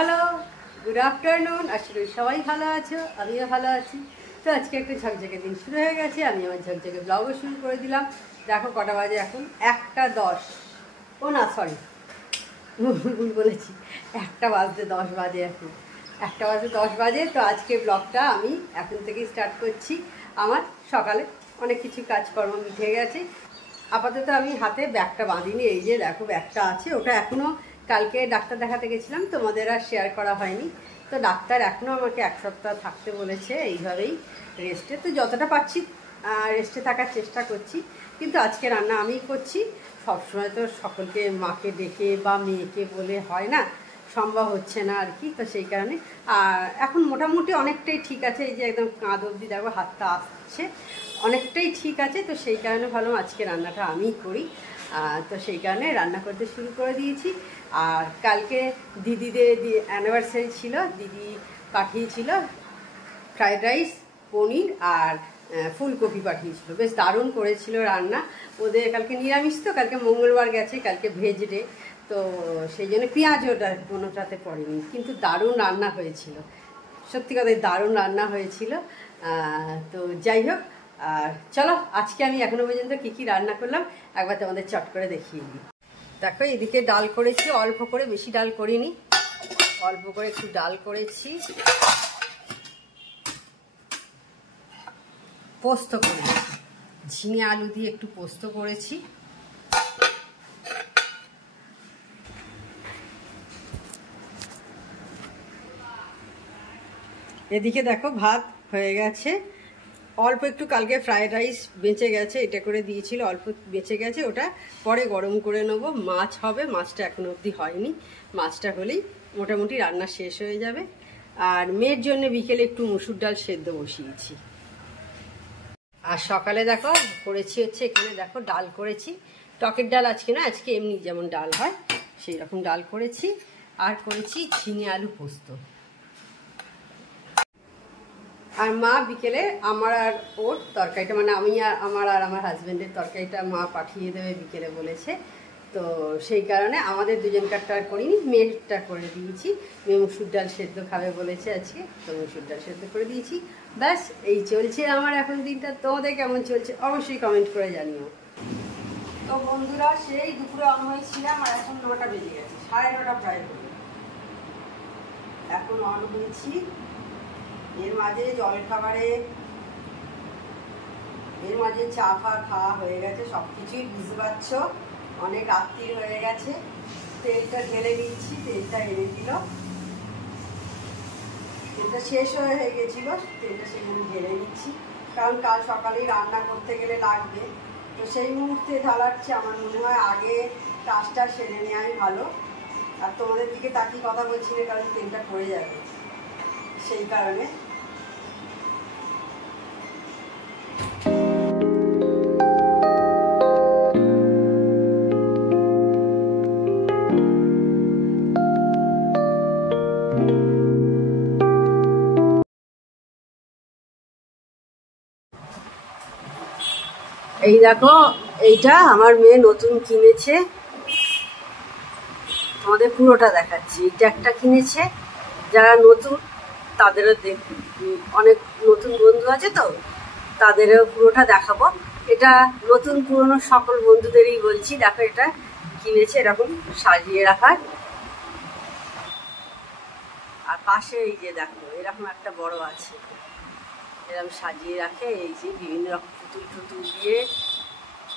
Hello, good afternoon. আশা করি সবাই ভালো আছো, আমিও ভালো আছি। তো আজকে একটা ঝকঝকে দিন শুরু হয়ে গেছে, আমি আমার ঝকঝকে ব্লগও শুরু করে দিলাম। দেখো কটা বাজে এখন, 1:10। ও না, সরি, ভুল বলেছি, 1:10 বাজে এখন, 1:10 বাজে। তো আজকে ব্লগটা আমি এখন থেকেই স্টার্ট করছি। আমার সকালে অনেক কিছু কাজকর্ম মিটে গেছে। আপাতত আমি হাতে ব্যাগটা বাঁধিনি, এই যে দেখো ব্যাগটা আছে। ওটা এখনও কালকে ডাক্তার দেখাতে গেছিলাম, তোমাদের আর শেয়ার করা হয়নি। তো ডাক্তার এখনও আমাকে 1 সপ্তাহ থাকতে বলেছে এইভাবেই রেস্টে। তো যতটা পারছি রেস্টে থাকার চেষ্টা করছি। কিন্তু আজকে রান্না আমিই করছি। সবসময় তো সকলকে মাকে ডেকে বা মেয়েকে বলে হয় না, সম্ভব হচ্ছে না আর কি। তো সেই কারণে আর এখন মোটামুটি অনেকটাই ঠিক আছে। এই যে একদম কাঁধ অবধি দেখো হাতটা আসছে, অনেকটাই ঠিক আছে। তো সেই কারণে ভাবলাম আজকে রান্নাটা আমিই করি। তো সেই কারণে রান্না করতে শুরু করে দিয়েছি। আর কালকে দিদিদের অ্যানিভার্সারি ছিল, দিদি পাঠিয়েছিল ফ্রায়েড রাইস, পনির আর ফুলকপি পাঠিয়েছিল। বেশ দারুণ করেছিল রান্না। ওদের কালকে নিরামিষ, তো কালকে মঙ্গলবার গেছে, কালকে ভেজ ডে। তো সেই জন্য পেঁয়াজ ওটা কোনোটাতে পড়েনি, কিন্তু দারুণ রান্না হয়েছিল। সত্যি কথাই দারুণ রান্না হয়েছিল। তো যাই হোক, আর চলো আজকে আমি এখনো পর্যন্ত কী কী রান্না করলাম একবার তোমাদের চট করে দেখিয়ে দিই। দেখো এদিকে ডাল করেছি অল্প করে, বেশি ডাল করিনি, অল্প করে একটু ডাল করেছি। পোস্ত করেছি, ঝিঙে আলু দিয়ে একটু পোস্ত করেছি। এদিকে দেখো ভাত হয়ে গেছে। অল্প একটু কালকে ফ্রায়েড রাইস বেঁচে গেছে, এটা করে দিয়েছিল, অল্প বেঁচে গেছে, ওটা পরে গরম করে নেবো। মাছ হবে, মাছটা এখনো অবধি হয়নি, মাছটা হলেই মোটামুটি রান্না শেষ হয়ে যাবে। আর মেয়ের জন্য বিকেলে একটু মুসুর ডাল সেদ্ধ বসিয়েছি। আর সকালে দেখো করেছি হচ্ছে, এখানে দেখো ডাল করেছি, টকের ডাল আজকে না, আজকে এমনি যেমন ডাল হয় সেই রকম ডাল করেছি। আর করেছি ঝিঙে আলু পোস্ত। আর মা বিকেলে আমার আর ওর তরকারিটা, মানে আমি আর আমার হাজব্যান্ডের তরকারিটা মা পাঠিয়ে দেবে বিকেলে বলেছে। তো সেই কারণে আমাদের দুজনকারটা আর করিনি, মেয়েরটা করে দিয়েছি। মেয়ে মুসুর ডাল সেদ্ধ খাবে বলেছে আজকে, তো মুসুর ডাল সেদ্ধ করে দিয়েছি। ব্যাস এই চলছে আমার এখন দিনটা। তোমাদের কেমন চলছে অবশ্যই কমেন্ট করে জানিও। তো বন্ধুরা, সেই দুপুরে অন হয়েছিলাম আর এখন 9টা বেজে গেছে, 9:30 প্রায় হলো। এখন অন হয়েছি। এর মাঝে জলখাবারে, এর মাঝে চা খাওয়া হয়ে গেছে, সব কিছুই বুঝতে পারছো, অনেক রাত্রি হয়ে গেছে। তেলটা ঢেলে দিচ্ছি, তেলটা এনে দিল, তেলটা শেষ হয়ে গেছিলো, তেলটা সেখানে ঢেলে দিচ্ছি, কারণ কাল সকালেই রান্না করতে গেলে লাগবে। তো সেই মুহূর্তে ঢালাচ্ছি, আমার মনে হয় আগে কাজটা সেরে নেওয়াই ভালো। আর তোমাদের দিকে তাকিয়ে কথা বলছি না, কারণ তেলটা পড়ে যাবে, সেই কারণে। এই দেখো, এইটা আমার মেয়ে নতুন কিনেছে, তোমাদের পুরোটা দেখাচ্ছি। এইটা একটা কিনেছে, যারা নতুন তাদেরও অনেক নতুন বন্ধু আছে, তো তাদেরও পুরোটা দেখাবো। এটা নতুন পুরনো সকল বন্ধুদেরই বলছি, দেখো এটা কিনেছে এরকম সাজিয়ে রাখার। আর পাশে এই যে দেখো এরকম একটা বড় আছে, এরকম সাজিয়ে রাখে, এই যে বিভিন্ন রকম পুতুল টুতুল দিয়ে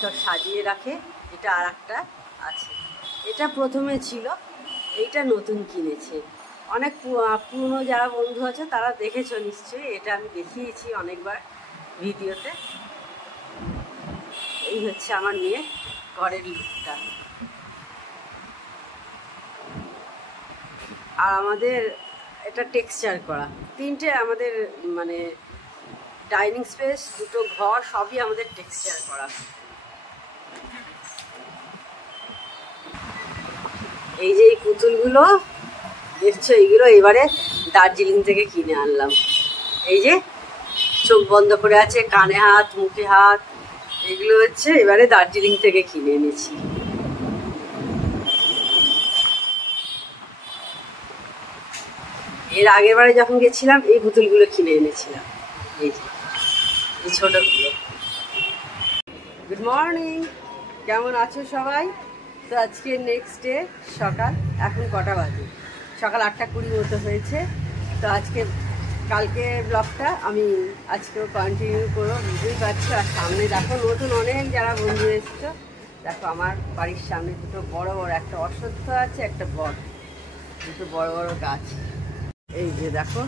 সব সাজিয়ে রাখে। এটা আর একটা আছে, এটা প্রথমে ছিল, এইটা নতুন কিনেছে। অনেক পুরনো যারা বন্ধু আছে তারা দেখেছো নিশ্চয়ই, এটা আমি দেখিয়েছি অনেকবার ভিডিওতে। এই হচ্ছে আমার মেয়ে ঘরের লুকটা। আর আমাদের এটা টেক্সচার করা, তিনটে আমাদের মানে ডাইনিং স্পেস, দুটো ঘর, সবই আমাদের টেক্সচার করা। এই যে এই পুতুলগুলো দেখছো, এইগুলো এবারে দার্জিলিং থেকে কিনে আনলাম। এই যে চোখ বন্ধ করে আছে, কানে হাত, মুখে হাত, এগুলো হচ্ছে এবারে দার্জিলিং থেকে কিনে এনেছি। এর আগের বারে যখন গেছিলাম এই পুতুলগুলো কিনে এনেছিলাম, এই যে এই ছোটগুলো। গুড মর্নিং, কেমন আছো সবাই? তো আজকে নেক্সট ডে সকাল, এখন কটা বাজে? সকাল 8:20 মতো হয়েছে। তো আজকে কালকে ব্লগটা আমি আজকেও কন্টিনিউ করবো, বুঝতেই পারছো। আর সামনে দেখো নতুন অনেক যারা বন্ধু এসছো, দেখো আমার বাড়ির সামনে দুটো বড় বড়, একটা অশ্বত্থ আছে একটা বট, দুটো বড় বড় গাছ। এই যে দেখো,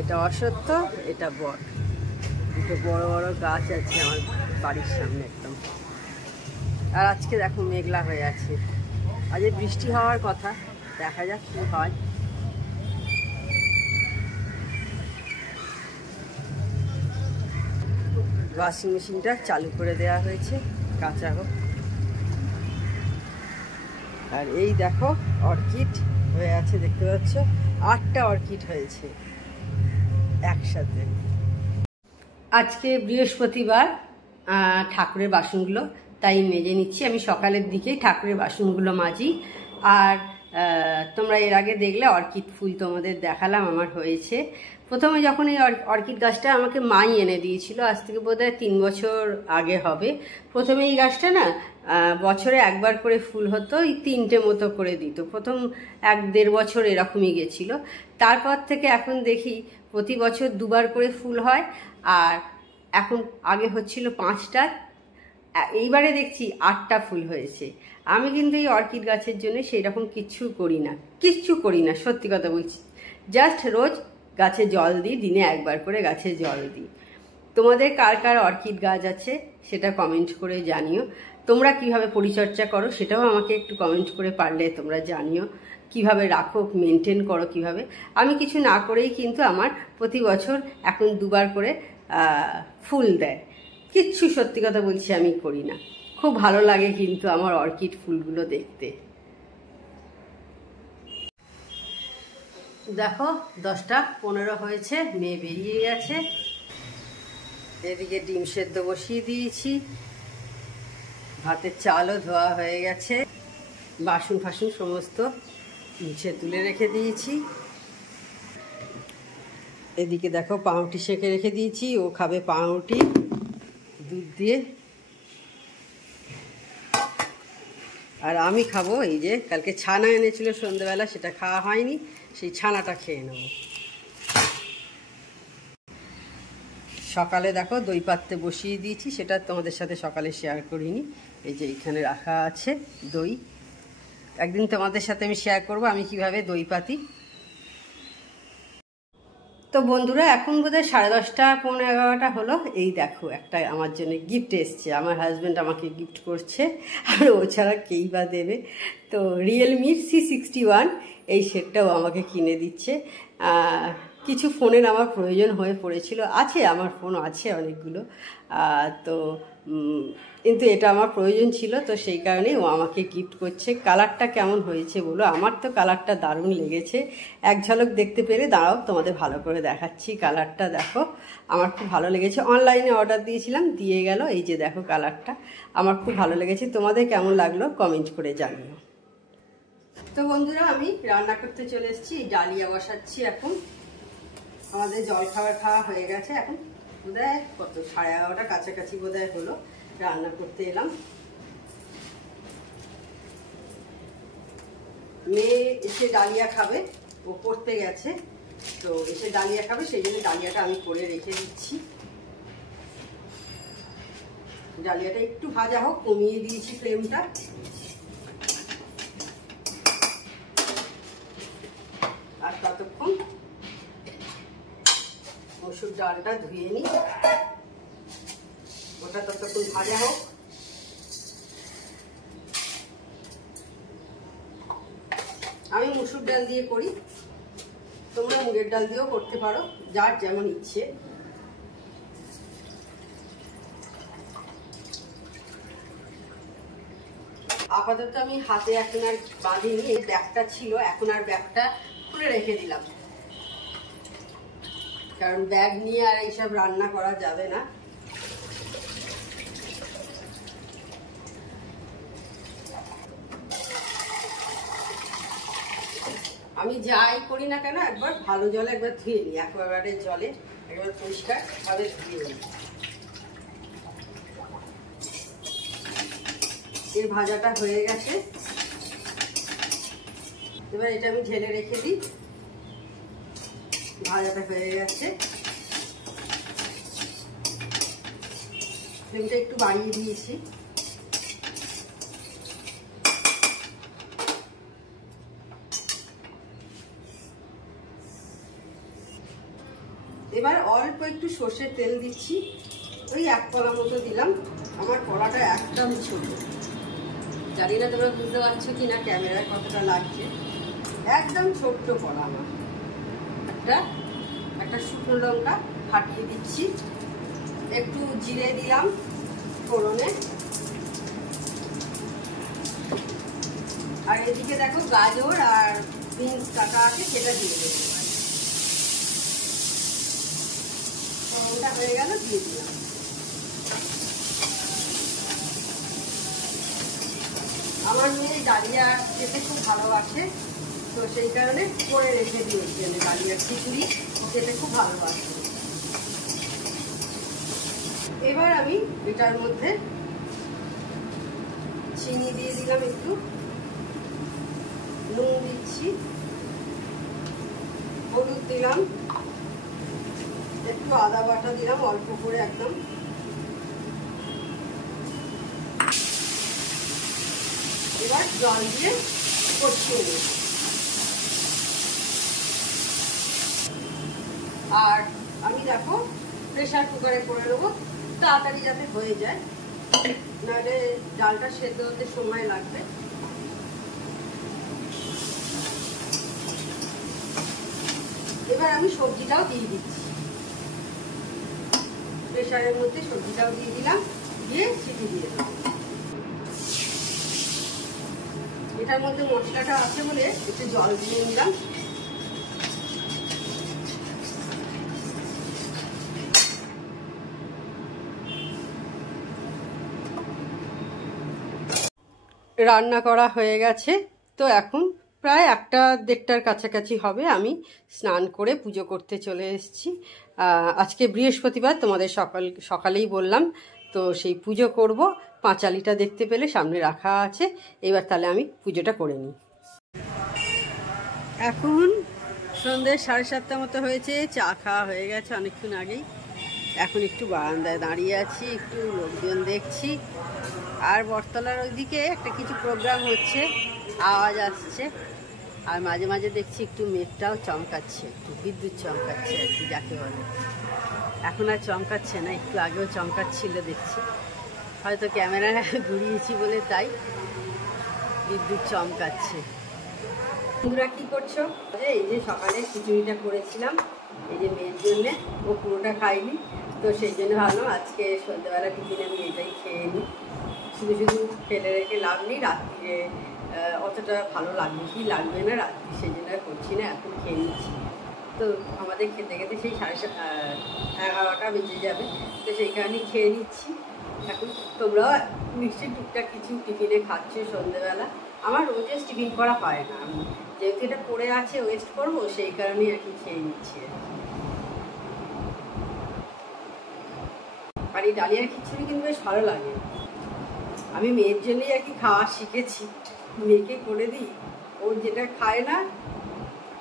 এটা অশ্বত্থ, এটা বট, দুটো বড় বড় গাছ আছে আমার বাড়ির সামনে একদম। আর আজকে দেখো মেঘলা হয়ে আছে, আজ বৃষ্টি হওয়ার কথা, দেখা যাক কি হয়। ওয়াশিং মেশিনটা চালু করে দেওয়া হয়েছে, কাঁচা হোক। আর এই দেখো অর্কিড হয়ে আছে, দেখতে পাচ্ছ 8টা অর্কিড হয়েছে একসাথে। আজকে বৃহস্পতিবার, ঠাকুরের বাসনগুলো তাই মেজে নিচ্ছি। আমি সকালের দিকেই ঠাকুরের বাসনগুলো মাজি। আর তোমরা এর আগে দেখলে অর্কিড ফুল তোমাদের দেখালাম আমার হয়েছে। প্রথমে যখন এই অর্কিড গাছটা আমাকে মাই এনে দিয়েছিল, আজ থেকে বোধহয় 3 বছর আগে হবে। প্রথমে এই গাছটা না বছরে একবার করে ফুল হতো, এই 3টে মতো করে দিত। প্রথম 1-1.5 বছর এরকমই গেছিলো। তারপর থেকে এখন দেখি প্রতি বছর 2বার করে ফুল হয়। আর এখন আগে হচ্ছিল 5টা, এইবারে দেখছি 8টা ফুল হয়েছে। আমি কিন্তু এই অর্কিড গাছের জন্য সেই রকম কিচ্ছু করি না, সত্যি কথা বলছি। জাস্ট রোজ গাছে জল দিই, দিনে একবার করে গাছে জল দিই। তোমাদের কার কার অর্কিড গাছ আছে সেটা কমেন্ট করে জানিও। তোমরা কিভাবে পরিচর্যা করো সেটাও আমাকে একটু কমেন্ট করে পারলে তোমরা জানিও। কিভাবে রাখো, মেনটেন করো কিভাবে। আমি কিছু না করেই কিন্তু আমার প্রতি বছর এখন 2বার করে ফুল দেয়। কিচ্ছু সত্যি কথা বলছি আমি করি না। খুব ভালো লাগে কিন্তু আমার অর্কিড ফুলগুলো দেখতে। দেখো 10:15 হয়েছে, মেয়ে বেরিয়ে গেছে। এদিকে ডিম সেদ্ধ বসিয়ে দিয়েছি, ভাতের চালও ধোয়া হয়ে গেছে, বাসন ফাসন সমস্ত নিচে তুলে রেখে দিয়েছি। এদিকে দেখো পাউরুটি সেঁকে রেখে দিয়েছি, ও খাবে পাউরুটি দুধ দিয়ে। আর আমি খাবো এই যে কালকে ছানা এনেছিল সন্ধ্যেবেলা, সেটা খাওয়া হয়নি, সেই ছানাটা খেয়ে নেব। সকালে দেখো দই পাততে বসিয়ে দিয়েছি, সেটা তোমাদের সাথে সকালে শেয়ার করিনি। এই যে এখানে রাখা আছে দই, একদিন তোমাদের সাথে আমি শেয়ার করব আমি কিভাবে দই পাতি। তো বন্ধুরা এখন বোধহয় 10:30 পৌনে 11টা হলো। এই দেখো একটা আমার জন্য গিফট এসছে, আমার হাজব্যান্ড আমাকে গিফট করছে, আর ও ছাড়া কেই বা দেবে। তো রিয়েলমির C61 এই সেটটাও আমাকে কিনে দিচ্ছে। কিছু ফোনের আমার প্রয়োজন হয়ে পড়েছিল, আছে আমার ফোন আছে অনেকগুলো, তো কিন্তু এটা আমার প্রয়োজন ছিল, তো সেই কারণেই ও আমাকে গিফট করছে। কালারটা কেমন হয়েছে বলো? আমার তো কালারটা দারুণ লেগেছে। এক ঝলক দেখতে পেরে দাঁড়াও তোমাদের ভালো করে দেখাচ্ছি। কালারটা দেখো, আমার খুব ভালো লেগেছে। অনলাইনে অর্ডার দিয়েছিলাম, দিয়ে গেল। এই যে দেখো কালারটা আমার খুব ভালো লেগেছে। তোমাদের কেমন লাগলো কমেন্ট করে জানিও। তো বন্ধুরা আমি রান্না করতে চলে এসেছি, ডালিয়া বসাচ্ছি এখন। আমাদের জল খাওয়া হয়ে গেছে, এখন বোধহয় কত 11:30 কাছাকাছি বোধহয় হলো। রান্না করতে এলাম। মেয়ে এসে ডালিয়া খাবে, ও পড়তে গেছে, তো এসে ডালিয়া খাবে, সেই জন্য ডালিয়াটা আমি করে রেখে দিচ্ছি। ডালিয়াটা একটু ভাজা হোক, কমিয়ে দিয়েছি ফ্লেমটা। আর ততক্ষণ মসুর ডালটা ধুয়ে নিই, ওটা ততক্ষণ ভাজা হোক। আমি মসুর ডাল দিয়ে করি, তোমরা মুগের ডাল দিয়েও করতে পারো, যার যেমন ইচ্ছে। আপাতত আমি হাতে এখন আর বাঁধিনি, এই ব্যাগটা ছিল, এখন আর ব্যাগটা খুলে রেখে দিলাম, কারণ ব্যাগ নিয়ে আর এইসব রান্না করা যাবে না। আমি যাই করি না কেন একবার ভালো জলে একবার ধুয়ে নিই, অ্যাকোয়াগার্ডের জলে একবার পরিষ্কারভাবে ধুয়ে নিই। এই ভাজাটা হয়ে গেছে, এবার এটা আমি ঢেলে রেখে দিই। ভাজাটা হয়ে গেছে, ফ্লেমটা একটু বাড়িয়ে দিয়েছি। এবার অল্প একটু সর্ষের তেল দিচ্ছি, ওই 1 কলা মতো দিলাম। আমার কলাটা একদম ছোট, জানি না তোমরা বুঝতে পারছো কিনা ক্যামেরায় কতটা লাগছে, একদম ছোট্ট কলা আমার। একটা শুকনো লঙ্কা ফাটিয়ে দিচ্ছি, একটু জিরে দিলাম ফোড়নে, আর এদিকে দেখো গাজর আর বিনস কাটা আছে, সেটা দিয়ে দেবো। ফোড়নটা হয়ে গেল, দিয়ে দিলাম। আমার মেয়ে ডালিয়া খেতে খুব ভালোবাসে, তো সেই কারণে করে রেখে দিয়েছি আমি ডালিয়ার খিচুড়ি, খেতে খুব ভালোবাসে। এবার আমি এটার মধ্যে চিনি দিয়ে দিলাম, একটু নুন দিচ্ছি, হলুদ দিলাম, একটু আদা বাটা দিলাম অল্প করে একদম। এবার জল দিয়ে কষিয়ে নেব। আর আমি দেখো প্রেসার কুকারে করে নেবো, তাড়াতাড়ি যাতে হয়ে যায়, নাহলে ডালটা সেদ্ধ হতে সময় লাগবে। এবার আমি সবজিটাও দিয়ে দিচ্ছি, প্রেসারের মধ্যে সবজিটাও দিয়ে দিলাম, দিয়ে সিটি দিয়ে দেবো। এটার মধ্যে মশলাটা আছে বলে একটু জল দিয়ে নিলাম। রান্না করা হয়ে গেছে, তো এখন প্রায় 1-1:30টার কাছাকাছি হবে। আমি স্নান করে পুজো করতে চলে এসেছি। আজকে বৃহস্পতিবার, তোমাদের সকালেই বললাম, তো সেই পুজো করব। পাঁচালিটা দেখতে পেলে সামনে রাখা আছে, এবার তাহলে আমি পুজোটা করে নিই। এখন সন্ধ্যে 7:30 মতো হয়েছে, চা খাওয়া হয়ে গেছে অনেকক্ষণ আগেই। এখন একটু বারান্দায় দাঁড়িয়ে আছি, একটু লোকজন দেখছি। আর বটতলার ওইদিকে একটা কিছু প্রোগ্রাম হচ্ছে, আওয়াজ আসছে। আর মাঝে মাঝে দেখছি একটু মেঘটাও চমকাচ্ছে, একটু বিদ্যুৎ চমকাচ্ছে আর কি, যাকে বলে। এখন আর চমকাচ্ছে না, একটু আগেও চমকাচ্ছিল দেখছি, হয়তো ক্যামেরা ঘুরিয়েছি বলে তাই বিদ্যুৎ চমকাচ্ছে। বন্ধুরা কি করছো? এই যে সকালে খিচুড়িটা করেছিলাম এই যে মেয়ের জন্যে, ও পুরোটা খাইনি, তো সেই জন্য ভাবলাম আজকে সন্ধ্যেবেলা টিফিনে আমি এটাই খেয়ে নিই। শুধু শুধু ফেলে রেখে লাভ নেই, রাত্রিরে অতটা ভালো লাগবে কি লাগবে না রাত্রি, সেই জন্য করছি না, এখন খেয়ে নিচ্ছি। তো আমাদের খেতে খেতে সেই 11:30টা বেজে যাবে, তো সেই কারণেই খেয়ে নিচ্ছি। এখন তোমরাও নিশ্চয়ই টুকটাক কিছু টিফিনে খাচ্ছ সন্ধ্যেবেলা। আমার রোজে টিফিন করা হয় না, আমি যেহেতু এটা পড়ে আছে ওয়েস্ট করবো, সেই কারণেই আর কি খেয়ে নিচ্ছি। আর এই ডালিয়ার খিচুড়ি কিন্তু বেশ ভালো লাগে, আমি মেয়ের জন্যই আর কি খাওয়া শিখেছি। মেয়েকে করে দিই, ও যেটা খায় না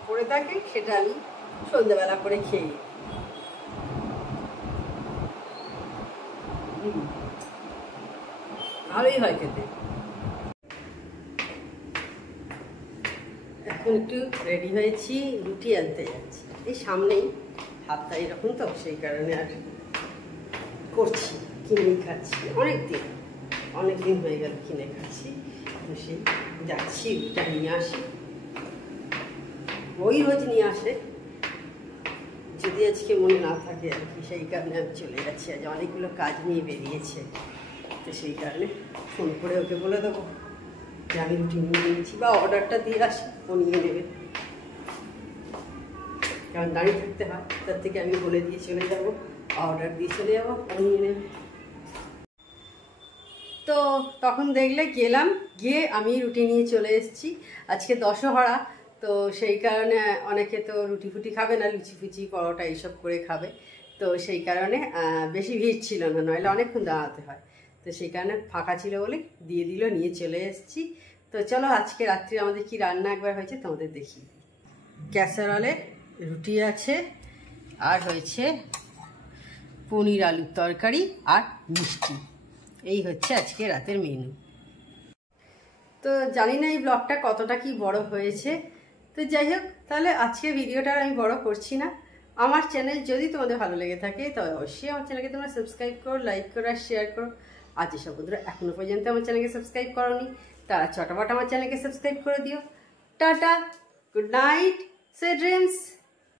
পড়ে থাকে সেটা আমি সন্ধ্যেবেলা করে খেয়ে। ভালোই হয় খেতে। এখন একটু রেডি হয়েছি, রুটি আনতে যাচ্ছি, এই সামনেই হাতটা এরকম, তো সেই কারণে আর করছি, কিনে খাচ্ছি। অনেক দিন হয়ে গেল কিনে খাচ্ছি, তো সেই যাচ্ছি রুটিটা নিয়ে আসি। ওই রোজ নিয়ে আসে, যদি আজকে মনে না থাকে আর কি, সেই কারণে আমি চলে যাচ্ছি। আজ অনেকগুলো কাজ নিয়ে বেরিয়েছে, তো সেই কারণে ফোন করে ওকে বলে দেবো যে আমি রুটি নিয়ে নিয়েছি, বা অর্ডারটা দিয়ে আসি, ও নিয়ে নেবে। কারণ দাঁড়িয়ে থাকতে হয়, তার থেকে আমি বলে দিয়ে চলে যাবো, অর্ডার দিয়ে চলে যাবো, ও নিয়ে নেবে। তো তখন দেখলে গেলাম, গিয়ে আমি রুটি নিয়ে চলে এসেছি। আজকে দশহরা, তো সেই কারণে অনেকে তো রুটি ফুটি খাবে না, লুচি ফুচি পরোটা এইসব করে খাবে। তো সেই কারণে বেশি ভিড় ছিল না, নইলে অনেকক্ষণ দাঁড়াতে হয়। তো সেই কারণে ফাঁকা ছিল বলে দিয়ে দিল, নিয়ে চলে এসেছি। তো চলো আজকে রাত্রি আমাদের কি রান্না একবার হয়েছে তোমাদের দেখিয়ে দিই। ক্যাসারলে রুটি আছে, আর হয়েছে পনির আলুর তরকারি আর মিষ্টি। এই হচ্ছে আজকে রাতের মেনু। তো জানি না এই ব্লগটা কতটা কি বড় হয়েছে, তো যাই হোক, তাহলে আজকে ভিডিওটা আমি বড় করছি না। আমার চ্যানেল যদি তোমাদের ভালো লেগে থাকে তবে অবশ্যই আমার চ্যানেলকে তোমরা সাবস্ক্রাইব করো, লাইক করো আর শেয়ার করো। আর যেসব বন্ধুরা এখনো পর্যন্ত আমার চ্যানেলকে সাবস্ক্রাইব করোনি তারা চটাপট আমার চ্যানেলকে সাবস্ক্রাইব করে দিও। Tata, good night, sweet dreams.